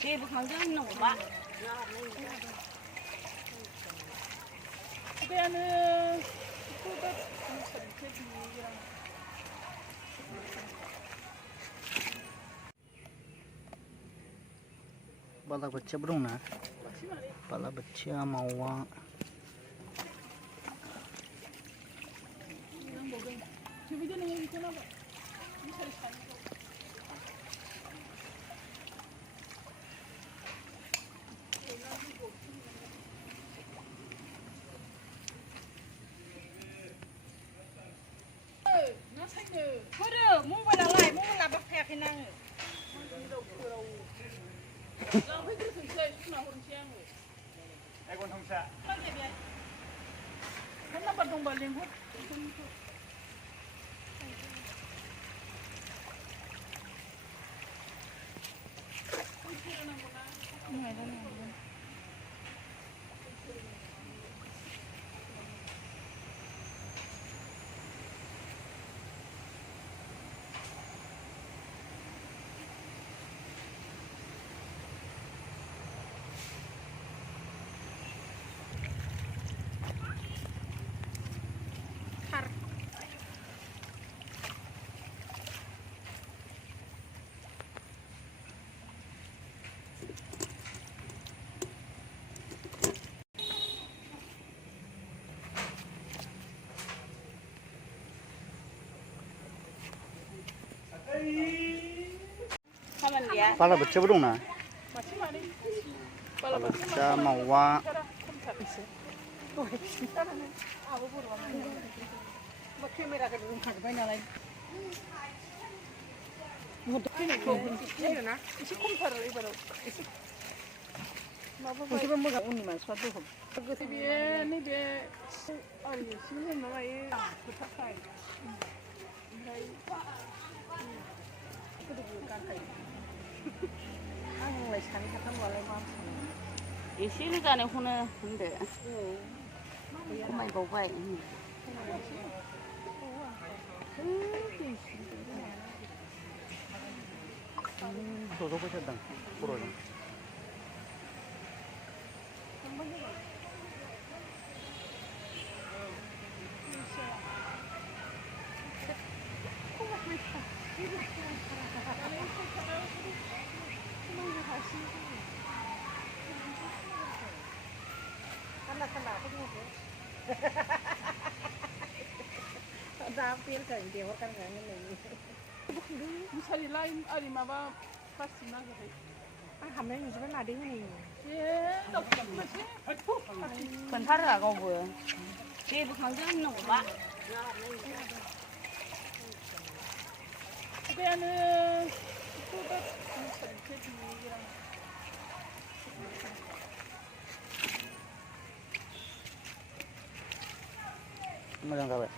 जेबो खांदों होननांगौबा खुगायानो बालाबाथियाबो दंना बालाबाथिया मावा फोरो मबाइलालाय मबाइल लाबा फैयाखैना आङो लांफैग्रोथोंसै सुना हरनोसै आङो एक घन्टासो फन नाम्बार दंबा लेंहर बालाबाथियाबो दंना बालाबाथिया मावा केमेराखौ दोनखाजोब्बाय नालाय एसे खमथार एबाराव एसे माबा मोजां उननि मानसिफ्रा दहम गोसो बे नैबे ओरै एसे होना लायो फोथारखाय ओमफ्राय गानखायो आंलाय सानै साथामबालाय मा सानो एसे रोगानायखौनो होनदो खमायबावबाय जज'बायथारदां खर'जों दा बेलखाय देहरगारगानो होननायनि मुसारि लाइन ओरै माबा प्लास्टिक नागिरहाय आं हाबनाय नुजोबबाय लादे हनै खोन्थारोआ गावबो जेबो खांदों होननांगौबा खुगायानो मोजां जाबाय